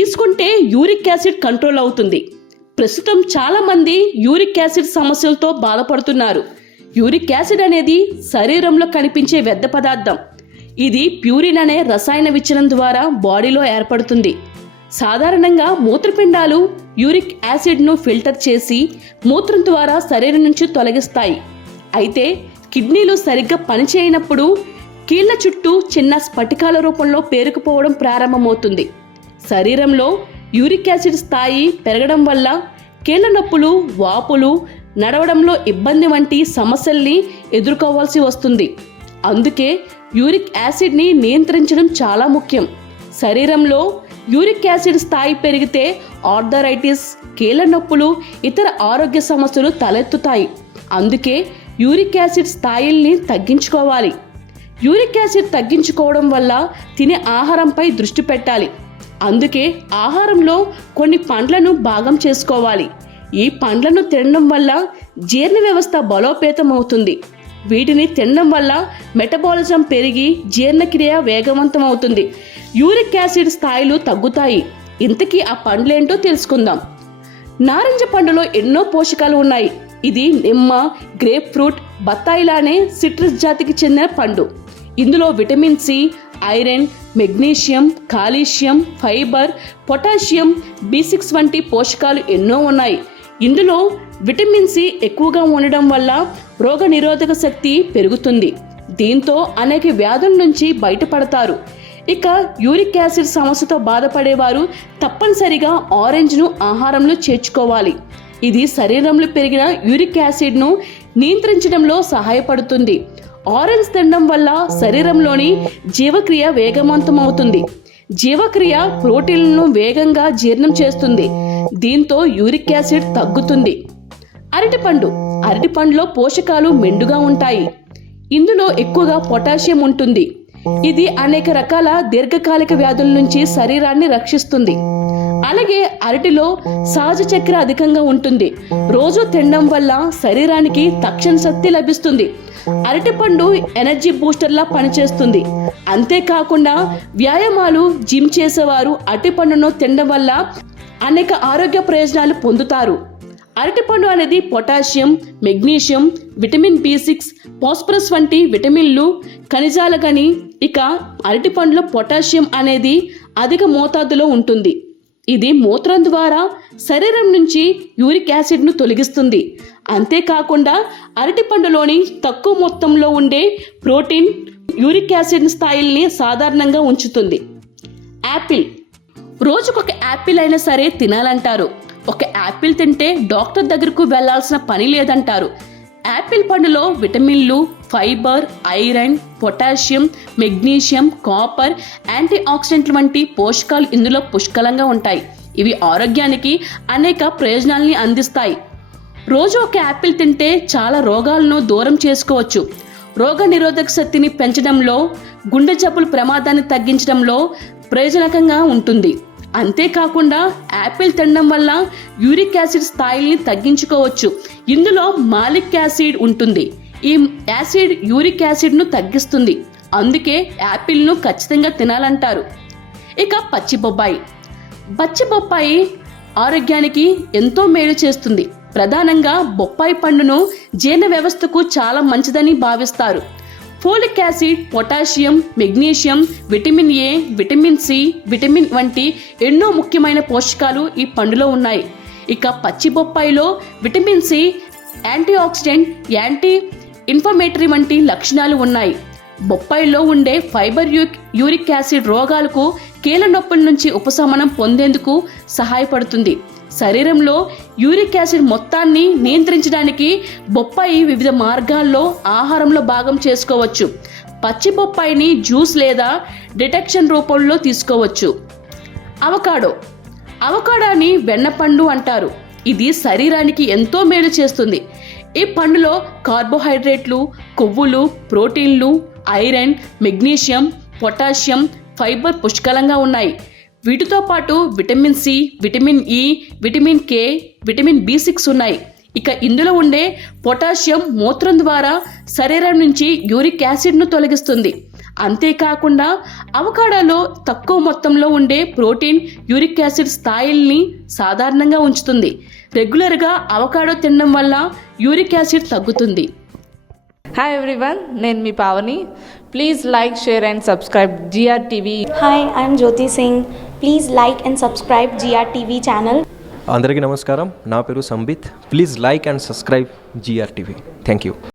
తీసుకుంటే uric acid control అవుతుంది. ప్రస్తుతం చాలామంది యూరిక్ యాసిడ్ సమస్యలతో బాధపడుతున్నారు. యూరిక్ యాసిడ్ అనేది శరీరంలో కనిపించే వ్యర్థ పదార్థం. ఇది ప్యూరిన్ అనే రసాయన విచ్ఛిన్నం ద్వారా బాడీలో ఏర్పడుతుంది. సాధారణంగా మూత్రపిండాలు యూరిక్ యాసిడ్ను ఫిల్టర్ చేసి మూత్రం ద్వారా శరీరం నుంచి తొలగిస్తాయి. అయితే కిడ్నీలు సరిగ్గా పనిచేయనప్పుడు కీళ్ల చుట్టూ చిన్న స్ఫటికాల రూపంలో పేరుకుపోవడం ప్రారంభమవుతుంది. శరీరంలో యూరిక్ యాసిడ్ స్థాయి పెరగడం వల్ల కీళ్ల నొప్పులు, వాపులు, నడవడంలో ఇబ్బంది వంటి సమస్యల్ని ఎదుర్కోవాల్సి వస్తుంది. అందుకే యూరిక్ యాసిడ్ని నియంత్రించడం చాలా ముఖ్యం. శరీరంలో యూరిక్ యాసిడ్ స్థాయి పెరిగితే ఆర్థరైటిస్, కీళ్ల నొప్పులు, ఇతర ఆరోగ్య సమస్యలు తలెత్తుతాయి. అందుకే యూరిక్ యాసిడ్ స్థాయిల్ని తగ్గించుకోవాలి. యూరిక్ యాసిడ్ తగ్గించుకోవడం వల్ల తినే ఆహారంపై దృష్టి పెట్టాలి. అందుకే ఆహారంలో కొన్ని పండ్లను భాగం చేసుకోవాలి. ఈ పండ్లను తినడం వల్ల జీర్ణ వ్యవస్థ బలోపేతం అవుతుంది. వీటిని తినడం వల్ల మెటబాలిజం పెరిగి జీర్ణక్రియ వేగవంతం అవుతుంది. యూరిక్ యాసిడ్ స్థాయిలు తగ్గుతాయి. ఇంతకీ ఆ పండ్లేంటో తెలుసుకుందాం. నారింజ పండులో ఎన్నో పోషకాలు ఉన్నాయి. ఇది నిమ్మ, గ్రేప్ ఫ్రూట్, బత్తాయిలానే సిట్రస్ జాతికి చెందిన పండు. ఇందులో vitamin C, iron, magnesium, calcium, fibre, potassium, B6 వంటి పోషకాలు ఎన్నో ఉన్నాయి. ఇందులో విటమిన్ సి ఎక్కువగా ఉండడం వల్ల రోగ నిరోధక శక్తి పెరుగుతుంది. దీంతో అనేక వ్యాధుల నుంచి బయటపడతారు. ఇక యూరిక్ యాసిడ్ సమస్యతో బాధపడేవారు తప్పనిసరిగా ఆరెంజ్ను ఆహారంలో చేర్చుకోవాలి. ఇది శరీరంలో పెరిగిన యూరిక్ యాసిడ్ను నియంత్రించడంలో సహాయపడుతుంది. ఆరెంజ్ తినడం వల్ల శరీరంలోని జీవక్రియ వేగవంతం అవుతుంది. జీవక్రియ ప్రోటీన్లను వేగంగా జీర్ణం చేస్తుంది. దీంతో యూరిక్ యాసిడ్ తగ్గుతుంది. అరటిపండులో పోషకాలు మెండుగా ఉంటాయి. ఇందులో ఎక్కువగా పొటాషియం ఉంటుంది. ఇది అనేక రకాల దీర్ఘకాలిక వ్యాధుల నుంచి శరీరాన్ని రక్షిస్తుంది. అలాగే అరటిలో సహజ చక్కెర అధికంగా ఉంటుంది. రోజు తినడం వల్ల శరీరానికి తక్షణ శక్తి లభిస్తుంది. అరటిపండు ఎనర్జీ బూస్టర్లా పనిచేస్తుంది. అంతేకాకుండా వ్యాయామాలు, జిమ్ చేసేవారు అరటిపండును తినడం వల్ల అనేక ఆరోగ్య ప్రయోజనాలు పొందుతారు. అరటిపండు అనేది potassium, magnesium, vitamin B6, phosphorus వంటి విటమిన్లు, ఖనిజాల గని. ఇక అరటిపండులో పొటాషియం అనేది అధిక మోతాదులో ఉంటుంది. ఇది మూత్రం ద్వారా శరీరం నుంచి యూరిక్ యాసిడ్ను తొలగిస్తుంది. అంతేకాకుండా అరటిపండులోని తక్కువ మొత్తంలో ఉండే ప్రోటీన్ యూరిక్ యాసిడ్ స్థాయిల్ని సాధారణంగా ఉంచుతుంది. యాపిల్. రోజుకొక యాపిల్ అయినా సరే తినాలంటారు. ఒక యాపిల్ తింటే డాక్టర్ దగ్గరకు వెళ్లాల్సిన పని లేదంటారు. యాపిల్ పండులో విటమిన్లు, fibre, iron, potassium, magnesium, copper, anti ఆక్సిడెంట్లు వంటి పోషకాలు ఇందులో పుష్కలంగా ఉంటాయి. ఇవి ఆరోగ్యానికి అనేక ప్రయోజనాల్ని అందిస్తాయి. రోజు ఒక యాపిల్ తింటే చాలా రోగాలను దూరం చేసుకోవచ్చు. రోగ నిరోధక శక్తిని పెంచడంలో, గుండె జబ్బుల ప్రమాదాన్ని తగ్గించడంలో ప్రయోజనకంగా ఉంటుంది. అంతేకాకుండా యాపిల్ తినడం వల్ల యూరిక్ యాసిడ్ స్థాయిని తగ్గించుకోవచ్చు. ఇందులో మాలిక్ యాసిడ్ ఉంటుంది. ఈ యాసిడ్ యూరిక్ యాసిడ్ను తగ్గిస్తుంది. అందుకే యాపిల్ను ఖచ్చితంగా తినాలంటారు. ఇక పచ్చి బొప్పాయి ఆరోగ్యానికి ఎంతో మేలు చేస్తుంది. ప్రధానంగా బొప్పాయి పండును జీర్ణ వ్యవస్థకు చాలా మంచిదని భావిస్తారు. Folic acid, potassium, magnesium, vitamin A, vitamin C, vitamin వంటి ఎన్నో ముఖ్యమైన పోషకాలు ఈ పండులో ఉన్నాయి. ఇక పచ్చి బొప్పాయిలో vitamin C, antioxidant, anti inflammatory వంటి లక్షణాలు ఉన్నాయి. బొప్పాయిలో ఉండే ఫైబర్ యూరిక్ యాసిడ్ రోగాలకు, కీళ్ల నొప్పుల నుంచి ఉపశమనం పొందేందుకు సహాయపడుతుంది. శరీరంలో యూరిక్ యాసిడ్ మొత్తాన్ని నియంత్రించడానికి బొప్పాయి వివిధ మార్గాల్లో ఆహారంలో భాగం చేసుకోవచ్చు. పచ్చి బొప్పాయిని జ్యూస్ లేదా డిటెక్షన్ రూపంలో తీసుకోవచ్చు. అవకాడోని వెన్నపండు అంటారు. ఇది శరీరానికి ఎంతో మేలు చేస్తుంది. ఈ పండులో కార్బోహైడ్రేట్లు, కొవ్వులు, ప్రోటీన్లు, ఐరన్, మెగ్నీషియం, పొటాషియం, ఫైబర్ పుష్కలంగా ఉన్నాయి. వీటితో పాటు vitamin C, vitamin E, vitamin K, vitamin B6 ఉన్నాయి. ఇక ఇందులో ఉండే పొటాషియం మూత్రం ద్వారా శరీరం నుంచి యూరిక్ యాసిడ్ను తొలగిస్తుంది. అంతేకాకుండా అవకాడోలో తక్కువ మొత్తంలో ఉండే ప్రోటీన్, యూరిక్ యాసిడ్ స్థాయిల్ని సాధారణంగా ఉంచుతుంది. రెగ్యులర్గా అవకాడో తినడం వల్ల యూరిక్ యాసిడ్ తగ్గుతుంది. హాయ్ ఎవ్రీవన్, నేను మీ Pavani. Please like, share and subscribe GRTV. Hi, I'm Jyoti Singh. Please like and subscribe GRTV channel. అందరికీ నమస్కారం. నా పేరు Sambit. Please like and subscribe GRTV. Thank you.